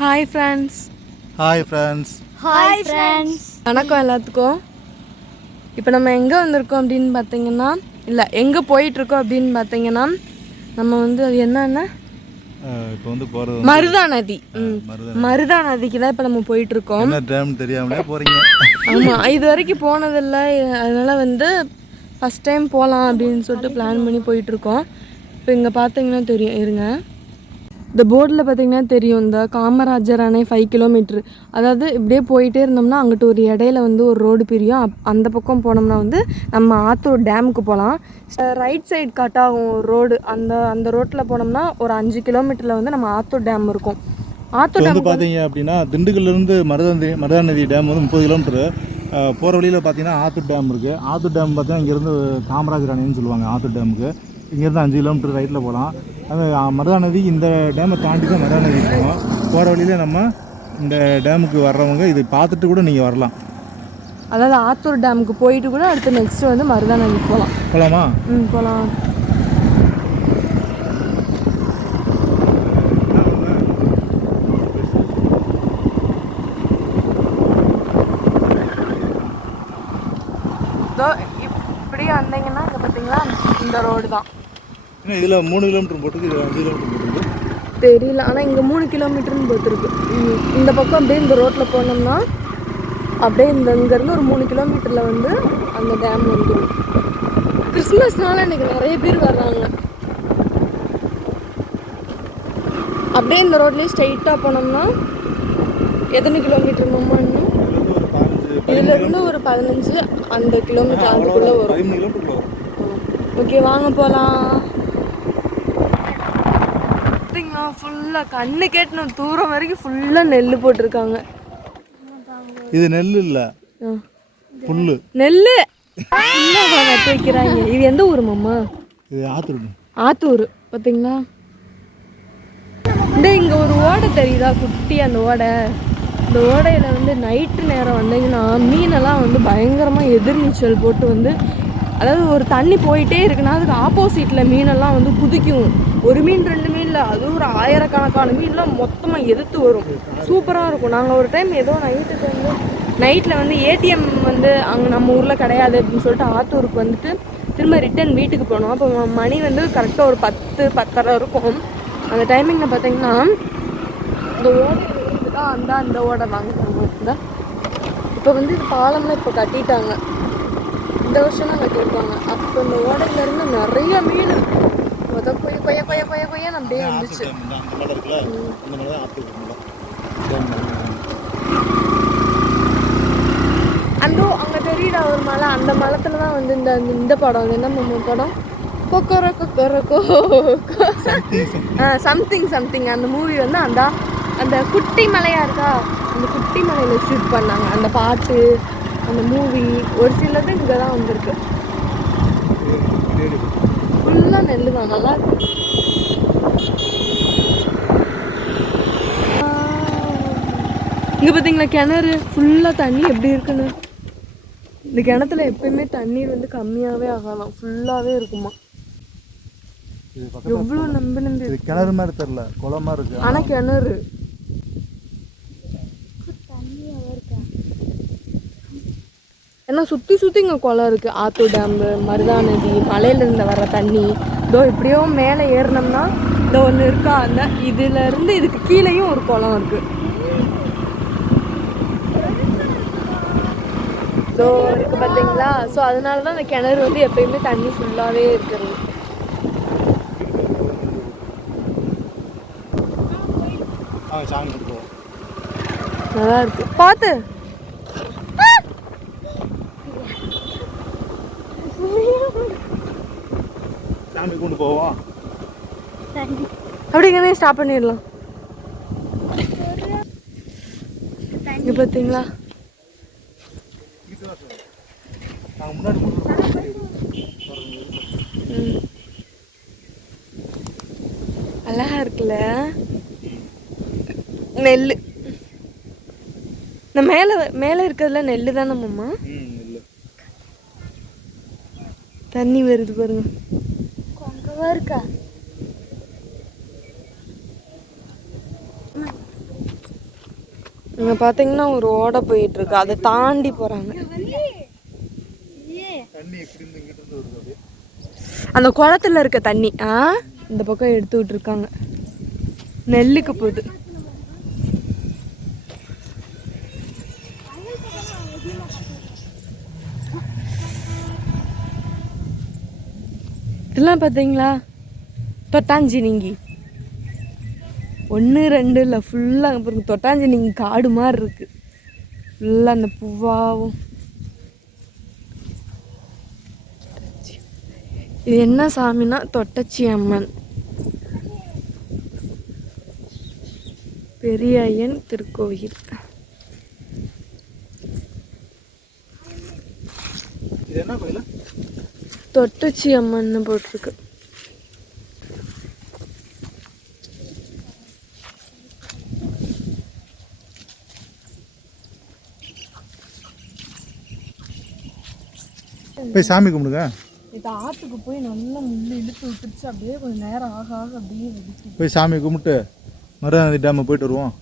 Hi friends. Hi friends. Hi friends. வணக்கம் எல்லாத்துக்கும். இப்போ நம்ம எங்கே வந்திருக்கோம் அப்படின்னு பார்த்தீங்கன்னா, இல்லை எங்கே போயிட்டுருக்கோம் அப்படின்னு பார்த்தீங்கன்னா, நம்ம வந்து அது என்னென்ன இப்போ வந்து போகிறது மருதா நதி. மருதா நதிக்கு தான் இப்போ நம்ம போயிட்டுருக்கோம். என்ன டேம் தெரியாமலே போகிறீங்க. ஆமாம், இது வரைக்கும் போனதில்லை, அதனால் வந்து ஃபஸ்ட் டைம் போகலாம் அப்படின்னு சொல்லிட்டு பிளான் பண்ணி போயிட்டுருக்கோம். இப்போ இங்கே பார்த்தீங்கன்னா தெரியும், இருங்க, இந்த போர்டில் பார்த்தீங்கன்னா தெரியும், இந்த காமராஜர் அணை 5 கிலோமீட்ரு. அதாவது இப்படியே போயிட்டே இருந்தோம்னா அங்கிட்டு ஒரு இடையில வந்து ஒரு ரோடு பிரியும். அந்த பக்கம் போனோம்னா வந்து நம்ம ஆத்தூர் டேமுக்கு போகலாம். ரைட் சைடு கட் ஆகும் ரோடு. அந்த ரோட்டில் போனோம்னா ஒரு 5 கிலோமீட்டரில் வந்து நம்ம ஆத்தூர் டேம் இருக்கும். ஆத்தூர் டேம் பார்த்தீங்க அப்படின்னா திண்டுக்கல்லேருந்து மருதா நதி டேம் வந்து 30 கிலோமீட்டரு. போகிற வழியில் பார்த்தீங்கன்னா ஆத்தூர் டேம் இருக்குது. ஆத்தூர் டேம் பார்த்தீங்கன்னா இங்கேருந்து காமராஜர் அணைன்னு சொல்லுவாங்க. ஆத்தூர் டேமுக்கு இங்கேருந்து 5 கிலோமீட்டர் ரைட்டில் போகலாம். அது மருதா நதி, இந்த டேமை தாண்டி தான் மருதா நதி போகணும். போகிற வழியில் நம்ம இந்த டேமுக்கு வர்றவங்க இதை பார்த்துட்டு கூட நீங்கள் வரலாம். அதாவது ஆத்தூர் டேமுக்கு போயிட்டு கூட அடுத்து நெக்ஸ்ட்டு வந்து மருதா நதிக்கு போகலாமா? போகலாம். இப்படியே வந்தீங்கன்னா இங்கே பார்த்தீங்களா இந்த ரோடு தான். இதில் 3 கிலோமீட்டர் போட்டுருக்கு, இது 5 கிலோமீட்டர் போட்டுருக்கு தெரியல. ஆனால் இங்கே 3 கிலோமீட்டர்னு போட்டுருக்கு. இந்த பக்கம் அப்படியே இந்த ரோட்டில் போனோம்னா அப்படியே இங்கேருந்து ஒரு 3 கிலோமீட்டரில் வந்து அந்த டேம் வந்துடும். கிறிஸ்மஸ்னால இன்றைக்கி நிறைய பேர் வர்றாங்க. அப்படியே இந்த ரோட்லேயே ஸ்ட்ரைட்டாக போனோம்னா எத்தனை கிலோமீட்டர் நம்ம இன்னும் இதுலேருந்து ஒரு 15 அந்த கிலோமீட்டர் அதுக்குள்ளே வரும். ஓகே, வாங்க போகலாம். ஃபுல்லாக கண்ணு கேட்டணும் தூரம் வரைக்கும் ஃபுல்லாக நெல் போட்டிருக்காங்க. இது நெல் இல்லை, புல்லு. நெல் நட்டு வைக்கிறாங்க. இது எந்த ஊர் மாமா? இது ஆத்தூர். ஆத்தூர் பார்த்தீங்களா? இந்த இங்கே ஒரு ஓடை தெரியுதா, குட்டி அந்த ஓடை. இந்த ஓடையில் வந்து நைட்டு நேரம் வந்தீங்கன்னா மீனெல்லாம் வந்து பயங்கரமாக எதிர்நீச்சல் போட்டு வந்து, அதாவது ஒரு தண்ணி போயிட்டே இருக்குன்னா அதுக்கு ஆப்போசிட்டில் மீனெல்லாம் வந்து குதிக்கும். ஒரு மீன் 2 மீனில் அது ஒரு ஆயிரக்கணக்கான மீன்லாம் மொத்தமாக எதிர்த்து வரும். சூப்பராக இருக்கும். நாங்கள் ஒரு டைம் ஏதோ நைட்டில் வந்து ஏடிஎம் வந்து அங்கே நம்ம ஊரில் கிடையாது அப்படின்னு சொல்லிட்டு ஆத்தூருக்கு வந்துட்டு திரும்ப ரிட்டன் வீட்டுக்கு போனோம். அப்போ மணி வந்து கரெக்டாக ஒரு 10-10:30 இருக்கும். அந்த டைமிங்கில் பார்த்தீங்கன்னா இந்த ஓடை தான் அந்த ஓடை வாங்கிட்டாங்க. இப்போ வந்து இது பாலம்லாம் இப்போ கட்டிட்டாங்க. இந்த வருஷம் தான் கட்டியிருப்பாங்க. அப்போ இந்த ஓடையிலேருந்து நிறைய மீன் கொய்ய அப்படியே வந்துச்சு. அங்கே தெரியுதா ஒரு மலை, அந்த மலத்துல தான் வந்து இந்த படம் என்ன படம், கொக்கரோ சம்திங் அந்த மூவி வந்து அந்த குட்டி மலையா இருக்கா, அந்த குட்டி மலையில ஷூட் பண்ணாங்க. அந்த பாட்டு, அந்த மூவி ஒரு சிலது இங்கே தான் வந்திருக்கு. ஃபுல்லாக நெல் தான், நல்லா இருக்கு. இங்கே பார்த்தீங்களா கிணறு ஃபுல்லாக தண்ணி எப்படி இருக்குன்னு. இந்த கிணத்துல எப்பயுமே தண்ணீர் வந்து கம்மியாகவே ஆகலாம், ஃபுல்லாகவே இருக்குமா. எவ்வளோ நம்பி கிணறு மாதிரி தெரியல, குளம் மாதிரி இருக்கு. ஆனால் கிணறு ஏன்னா சுற்றி இங்கே குளம் இருக்குது. ஆத்தூர் டேம்பு, மருதா நதி, மலையிலேருந்து வர்ற தண்ணி. இதோ இப்படியோ மேலே ஏறினோம்னா இதோ ஒன்று இருக்கா, அந்த இதுலேருந்து இதுக்கு கீழேயும் ஒரு குளம் இருக்குது. ஸோ இருக்குது பார்த்தீங்களா. ஸோ அதனால தான் அந்த கிணறு வந்து எப்பயுமே தண்ணி ஃபுல்லாகவே இருக்கிறது. நல்லா இருக்கு, பார்த்து கொண்டு போவோம். அப்படிங்கன்னே ஸ்டாப் பண்ணிடலாம். இங்க பார்த்தீங்களா அழகா இருக்குல்ல நெல். இந்த மேலே இருக்கிறதுல நெல்லு தானே மாமா? தண்ணி வருது பாருங்க. கொங்கவா இருக்கா? இங்கே பார்த்தீங்கன்னா ஒரு ஓடை போயிட்டு இருக்கு, அதை தாண்டி போகிறாங்க. அந்த குளத்துல இருக்க தண்ணி இந்த பக்கம் எடுத்து விட்டுருக்காங்க, நெல்லுக்கு போகுது. இதெல்லாம் பார்த்தீங்களா தொட்டாஞ்சினிங்கி, 1 2 இல்லை ஃபுல்லாக பாருங்க, தொட்டாஞ்சினிங்கி காடு மாதிரி இருக்கு ஃபுல்லாக அந்த பூவாவும். இது என்ன சாமின்னா தொட்டச்சி அம்மன், பெரிய ஐயன் திருக்கோயில். தொட்டச்சி அம்மன் போட்டிருக்கு. போய் சாமி கும்பிடுங்க. இது ஆற்றுக்கு போய் நல்லா முள்ளு இழுத்து விட்டுருச்சு, அப்படியே கொஞ்சம் நேரம் ஆக ஆக அப்படியே வெடிச்சு போய் சாமி கும்பிட்டு மருதாநதி டேம் போயிட்டு வருவோம்.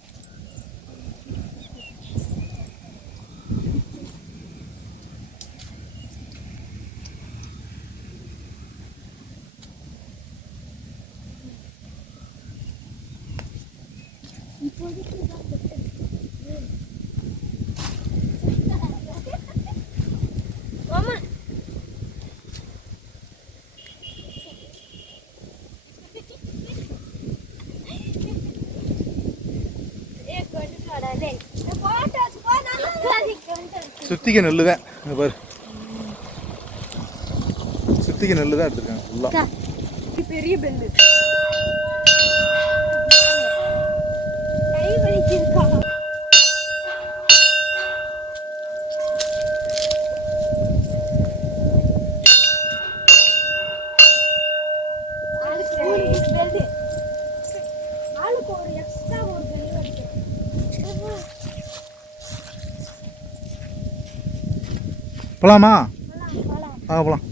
சுத்திக்க நெல்லு தான் பாரு, சுத்திக்க நெல்லு தான் எடுத்துருக்காங்க ஃபுல்லா. பெரிய பெல்லு போலாமா? போலாம்.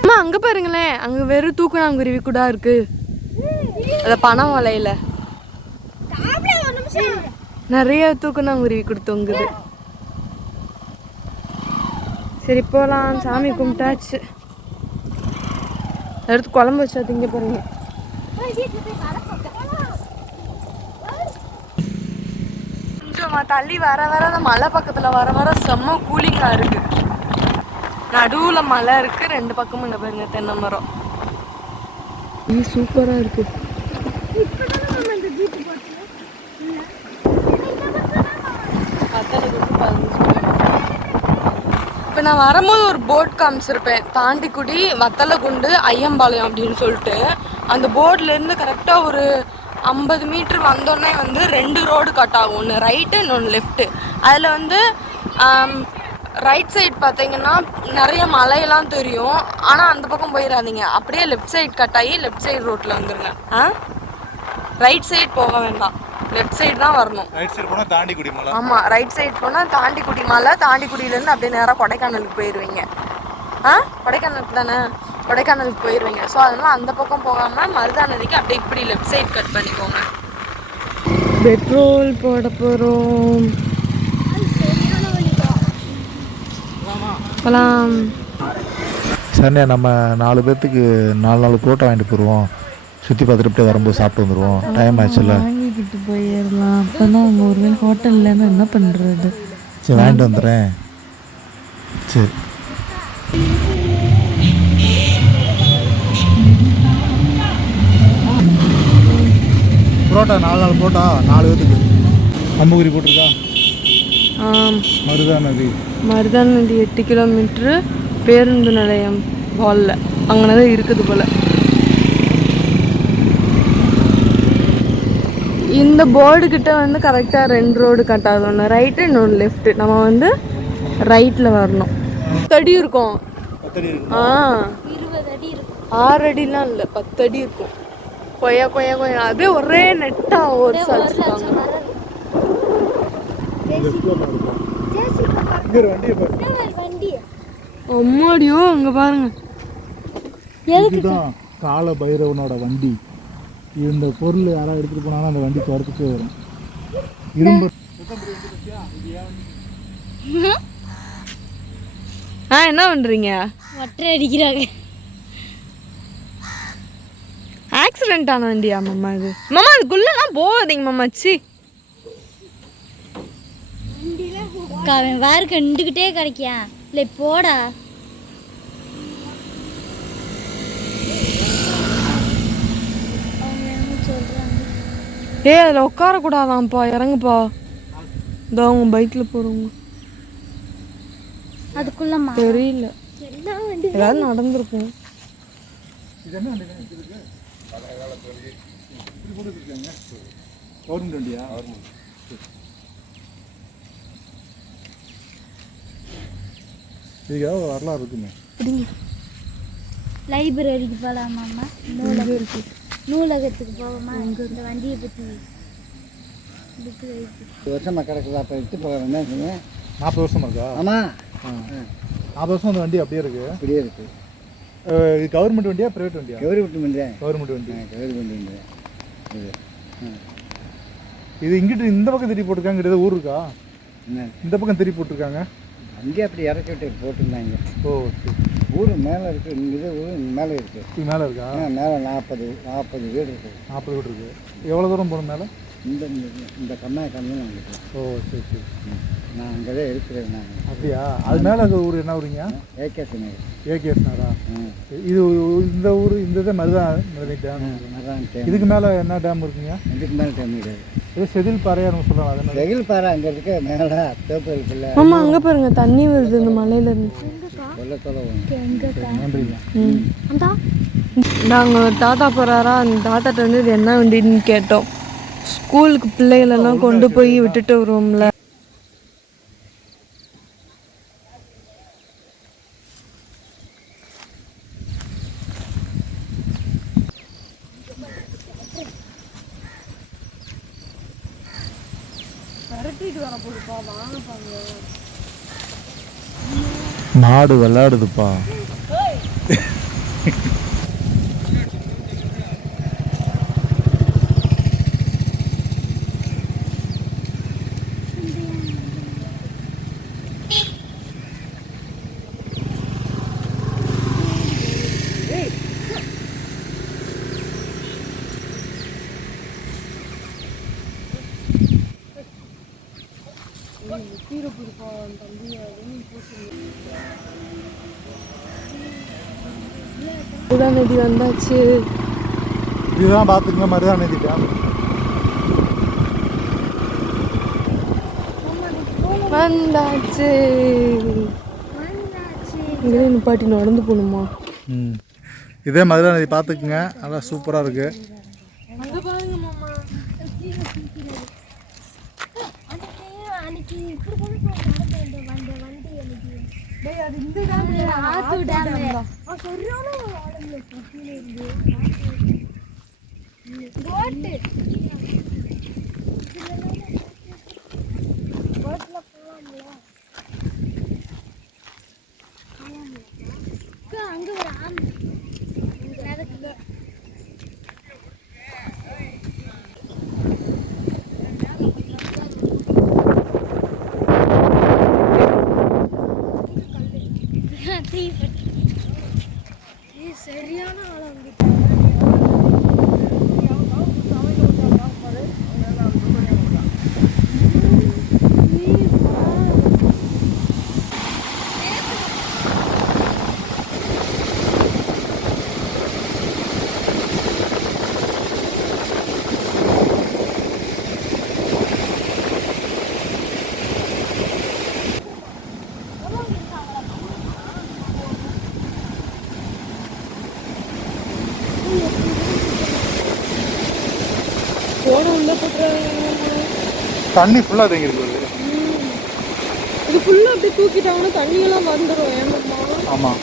அம்மா அங்கே பாருங்களேன், அங்கே வெறும் தூக்கணாங்குருவி கூட இருக்கு, அது பனை ஓலையில நிறைய தூக்கணாங்குருவி கொடுத்தோங்குது. சரி போகலாம், சாமி கும்பிட்டாச்சு, எடுத்து குழம்பு வச்சா திங்க பாருங்க. கொஞ்சம் தள்ளி வர வர அந்த மலை பக்கத்தில் வர வர செம்ம கூலிங்காக இருக்கு. நடுவில் மலை இருக்கு, 2 பக்கமும் இங்கே பாருங்க தென்னை மரம். சூப்பராக இருக்கு. இப்போ நான் வரும்போது ஒரு போட் காமிச்சிருப்பேன், தாண்டிக்குடி வத்தலகுண்டு ஐயம்பாளையம் அப்படின்னு சொல்லிட்டு. அந்த போர்ட்லேருந்து கரெக்டாக ஒரு 50 மீட்டர் வந்தோடனே வந்து 2 ரோடு கட் ஆகும், ஒன்று ரைட்டு இன்னொன்று லெஃப்ட்டு. அதில் வந்து ரைட் சைடு பார்த்தீங்கன்னா நிறைய மலையெல்லாம் தெரியும், ஆனால் அந்த பக்கம் போயிடாதீங்க, அப்படியே லெஃப்ட் சைடு கட் ஆகி லெஃப்ட் சைடு ரோட்டில் வந்துருங்க. ரைட் சைடு போக வேண்டாம், லெஃப்ட் சைடு தான் வரணும். ரைட் சைடு போனால் தாண்டிக்குடி மலை. ஆமாம், ரைட் சைடு போனால் தாண்டிக்குடி மலை, தாண்டிக்குடியிலேருந்து அப்படியே நேராக கொடைக்கானலுக்கு போயிடுவீங்க. கொடைக்கானலுக்கு தானே, கொடைக்கானலுக்கு போயிடுவீங்க. ஸோ அதனால் அந்த பக்கம் போகாமல் மருதாநதிக்கு அப்படியே இப்படி லெஃப்ட் சைடு கட் பண்ணிக்கோங்க. பெட்ரோல் போட போகிறோம். போகலாம். சரிண்ணே, நம்ம 4 பேர்த்துக்கு 4 புரோட்டா வாங்கிட்டு போயிடுவோம், சுற்றி பார்த்துட்டு வரும்போது சாப்பிட்டு வந்துடுவோம். டைம் ஆச்சுல்ல, வாங்கிக்கிட்டு போயிடலாம். அப்போ தான் அவங்க ஒருவேளை ஹோட்டல்லேருந்து என்ன பண்ணுறது. சரி வாங்கிட்டு வந்துடுறேன். சரி புரோட்டா 4 புரோட்டா 4 பேர்த்துக்கு. அம்புகுரி போட்டிருக்கா. மருதாநதி 8 கிலோமீட்ரு, பேருந்து நிலையம் வாலில் அங்கே தான் இருக்குது போல். இந்த போர்டு கிட்ட வந்து கரெக்டாக 2 ரோடு கட் ஆகுது, ஒன்று ரைட்டு இன்னொன்று லெஃப்ட்டு. நம்ம வந்து ரைட்டில் வரணும். 10 அடி இருக்கும். 20 அடி இருக்கும். 6 அடிலாம் இல்லை, 10 அடி இருக்கும். கொய்யா கொய்யா கொய்யா அப்படியே ஒரே நெட்டாக ஒரு சாச்சிருக்காங்க. அம்மாடியோ அங்க பாருங்க, இதுதான் கால பைரவனோட வண்டி. இந்த பொருள் யாராவது எடுத்துட்டு போனாலும் அந்த வண்டி துரத்துட்டே வரும். இரும்பு என்ன பண்றீங்க? ஒற்றை அடிக்கிறாங்க. ஆக்சிடென்ட் ஆன வண்டியா மாமா இது? மாமா அதுக்குள்ளலாம் போகாதீங்க மாமா. சி அவன் வேறு கண்டுக்கிட்டே கிடைக்கியா இல்லை போடா. அவங்க என்ன சொல்றாங்க? அதில் உட்காரக்கூடாதான்ப்பா, இறங்குப்பா. இதோ அவங்க பைக்கில் போகிறவங்க. அதுக்குள்ளமா தெரியல, ஏதாவது நடந்திருக்கும். இதுக்காக வரலாறு இருக்குங்க. லைப்ரரிக்கு போகலாமாம்மா? நூலகத்துக்கு போவோமா? இந்த வண்டியை பற்றி வருஷமாக கிடக்குது. அப்போ எடுத்து போக வேண்டாம். 40 வருஷமா இருக்கா? ஆமாம், 40 வருஷம் அந்த வண்டி அப்படியே இருக்கு. அப்படியே இருக்குது. இது கவர்மெண்ட் வண்டியா ப்ரைவேட் வண்டியா? கவர்மெண்ட் வண்டி. கவர்மெண்ட் வண்டி. கவர்மெண்ட் வண்டி இது. இது இங்கிட்டு இந்த பக்கம் திருப்பி போட்டிருக்காங்க. ஏதோ ஊர் இருக்கா? என்ன இந்த பக்கம் திருப்பி போட்டிருக்காங்க. அங்கேயே அப்படி இறக்கி விட்டு போட்டிருந்தாங்க. ஓ சரி. ஊர் மேலே இருக்குது. இது ஊர் மேலே இருக்குது. இது மேலே இருக்கா? மேலே 40 வீடு இருக்குது. 40 வீடு இருக்குது. எவ்வளோ தூரம் போகணும் மேலே? இந்த இந்த கம்மா இருக்குது. ஓ சரி சரி. நான் அங்கே தான் இருக்கிறேன். நான் அப்படியா? அது மேலே அந்த ஊர் என்ன ஊருங்க? ஏகேஎஸ் நகர். ஏகேஎஸ் நகரா? இது இந்த ஊர் இந்த இதை மருதானதி டேம். அதான் டேம். இதுக்கு மேலே என்ன டேம் இருக்குங்க? இதுக்கு மேலே டேம் கிடையாது. இது செதில் பாறையான்னு சொல்கிறாங்க. அது வெயில் பாறை அங்கே இருக்க மேலே தோப்பு இருக்குல்ல. ஆமா, அங்க பாருங்க தண்ணி வருது இந்த மலையில இருந்து. நன்றிங்க. நாங்க ஒரு தாத்தா போறாரா, அந்த தாத்தாட்ட வந்து இது என்ன வண்டின்னு கேட்டோம். ஸ்கூலுக்கு பிள்ளைகளெல்லாம் கொண்டு போய் விட்டுட்டு வருவோம்ல. மாடு விளையாடுதுப்பா. மருதாநதி வந்தாச்சு. இதுதான் பார்த்துங்க மருதாநதி டேம். வந்தாச்சு. இங்கே நிப்பாட்டி நடந்து போகணுமா? இதே மருதாநதி பார்த்துக்குங்க. நல்லா சூப்பராக இருக்குது. சரியான ஆழம். தண்ணி ஃபுல்லாக தேங்கிருக்கு. இது ஃபுல்லாக அப்படியே தூக்கிட்டாங்கன்னா தண்ணியெல்லாம் வந்துடும். ஏமாம்மா? ஆமாம்.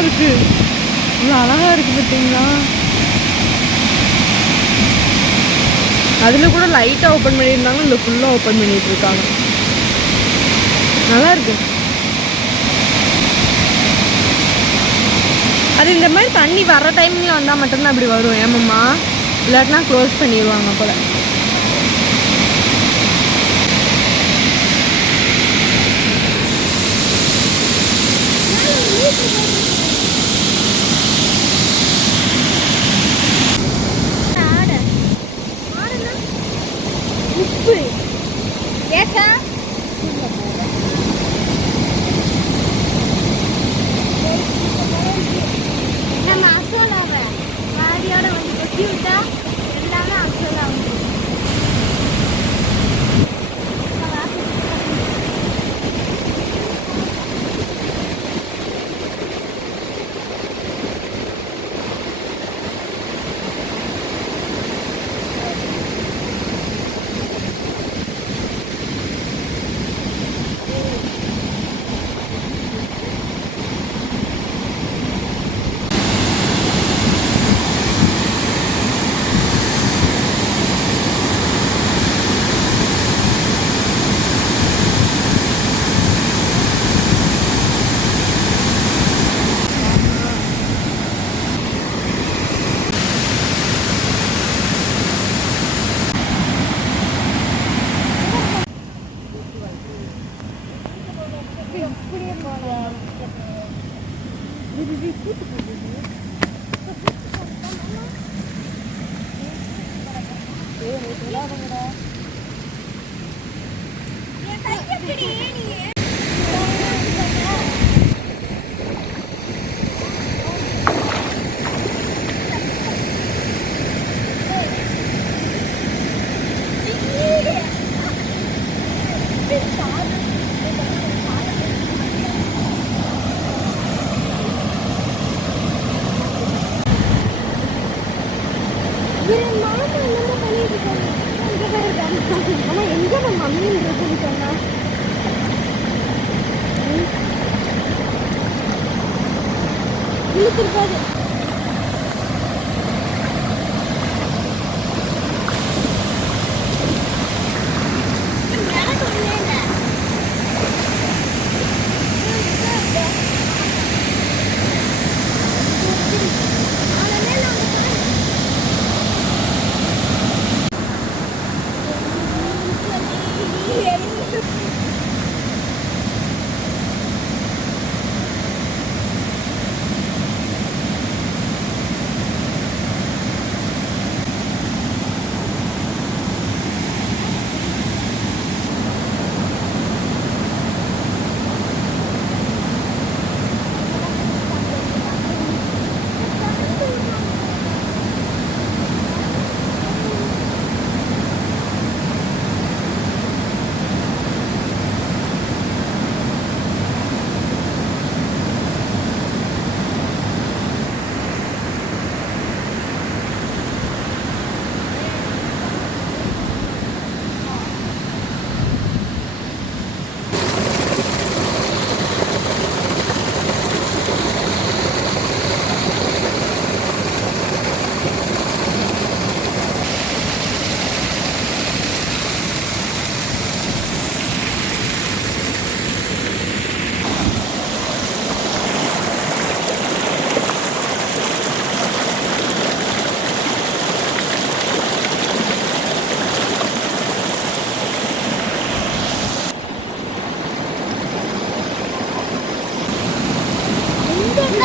இருக்கு, இவ்வளோ அழகா இருக்கு பார்த்தீங்களா? அதில் கூட லைட்டாக ஓப்பன் பண்ணியிருந்தாங்க, இந்த ஃபுல்லாக ஓப்பன் பண்ணிட்டு இருக்காங்க. நல்லா இருக்கு. அது இந்த மாதிரி தண்ணி வர டைமில் வந்தால் மட்டும்தான் அப்படி வரும் ஏமாம்மா, இல்லாட்டினா க்ளோஸ் பண்ணிடுவாங்க போல. உப்பு ஏக்கா நம்ம அசோலாவை பாதியோட வந்து கொட்டி விட்டா எல்லாமே அசோலா வந்து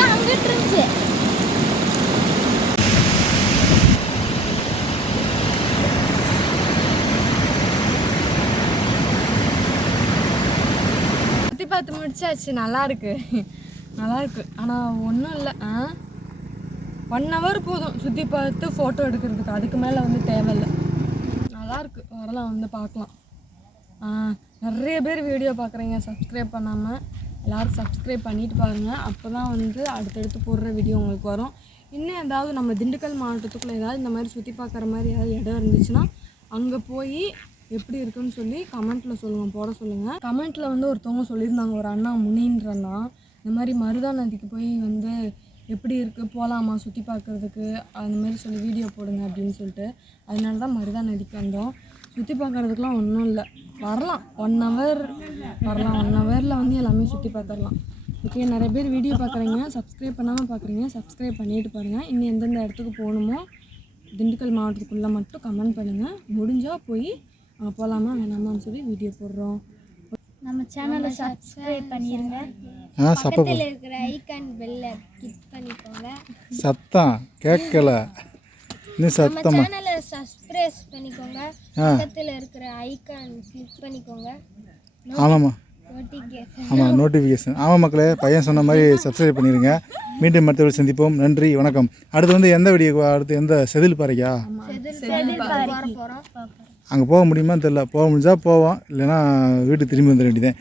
அங்கிட்டு இருந்துச்சு. சுற்றி பார்த்து முடிச்சாச்சு. நல்லா இருக்கு, நல்லா இருக்கு. ஆனால் ஒன்றும் இல்லை, 1 hour போதும் சுற்றி பார்த்து ஃபோட்டோ எடுக்கிறதுக்கு. அதுக்கு மேலே வந்து தேவையில்லை. நல்லாயிருக்கு, வரலாம் வந்து பார்க்கலாம். நிறைய பேர் வீடியோ பார்க்குறீங்க, சப்ஸ்கிரைப் பண்ணாமல். எல்லோரும் சப்ஸ்கிரைப் பண்ணிட்டு பாருங்கள். அப்போ தான் வந்து அடுத்தடுத்து போடுற வீடியோ உங்களுக்கு வரும். இன்னும் ஏதாவது நம்ம திண்டுக்கல் மாவட்டத்துக்குள்ளே ஏதாவது இந்த மாதிரி சுற்றி பார்க்குற மாதிரி ஏதாவது இடம் இருந்துச்சுன்னா அங்கே போய் எப்படி இருக்குன்னு சொல்லி கமெண்ட்டில் சொல்லுங்கள், போட சொல்லுங்கள். கமெண்ட்டில் வந்து ஒருத்தவங்க சொல்லியிருந்தாங்க, ஒரு அண்ணா முனின்ற அண்ணா, இந்த மாதிரி மருதா நதிக்கு போய் வந்து எப்படி இருக்குது போகலாமா சுற்றி பார்க்குறதுக்கு அந்த மாதிரி சொல்லி வீடியோ போடுங்க அப்படின்னு சொல்லிட்டு, அதனால தான் மருதா நதிக்கு வந்தோம். சுற்றி பார்க்குறதுக்குலாம் ஒன்றும் இல்லை, வரலாம் 1 hour வரலாம், 1 hourல வந்து எல்லாமே சுற்றி பார்த்துடலாம். ஓகே, நிறைய பேர் வீடியோ பார்க்குறீங்க, சப்ஸ்கிரைப் பண்ணாமல் பார்க்குறீங்க, சப்ஸ்கிரைப் பண்ணிட்டு பாருங்கள். இன்னும் எந்தெந்த இடத்துக்கு போகணுமோ திண்டுக்கல் மாவட்டத்துக்குள்ளே மட்டும் கமெண்ட் பண்ணுங்கள். முடிஞ்சால் போய் அங்கே போகலாமா வேணாமான்னு சொல்லி வீடியோ போடுறோம். நம்ம சேனலை சப்ஸ்கிரைப் பண்ணிடுங்க. சப்ப பக்கத்தில் இருக்கிற ஐகான் பெல்லை கிளிக் பண்ணிக்கோங்க. சத்தம் கேட்கல, இன்னும் நம்ம சத்தமா. சேனலை சப்ஸ்கிரைப் பண்ணிக்கோங்க. பக்கத்தில் இருக்கிற ஐகான் கிளிக் பண்ணிக்கோங்க. ஆமாம்மா, நோட்டிஃபிகேஷன் ஆமாம் நோட்டிஃபிகேஷன். ஆமாம் மக்களே, பையன் சொன்ன மாதிரி சப்ஸ்கிரைப் பண்ணிடுங்க. மீண்டும் மற்றவர்கள் சந்திப்போம். நன்றி, வணக்கம். அடுத்து வந்து எந்த வீடியோ, அடுத்து எந்த செதில் பாறைக்கா போகிறோம். அங்கே போக முடியுமான்னு தெரில. போக முடிஞ்சால் போவோம், இல்லைன்னா வீட்டுக்கு திரும்பி வந்துட வேண்டியதேன்.